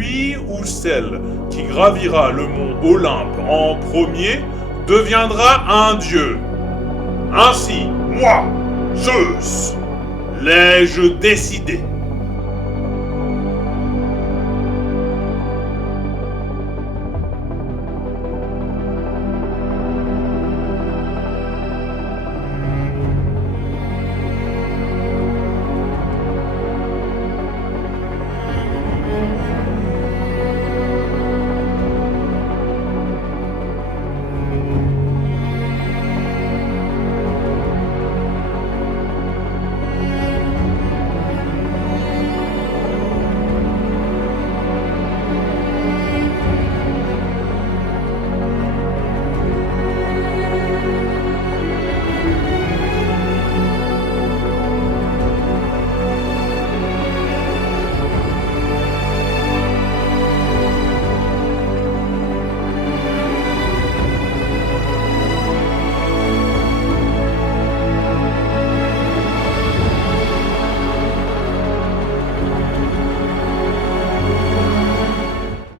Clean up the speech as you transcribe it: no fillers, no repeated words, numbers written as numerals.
celui ou celle qui gravira le mont Olympe en premier deviendra un dieu. Ainsi, moi, Zeus, l'ai-je décidé.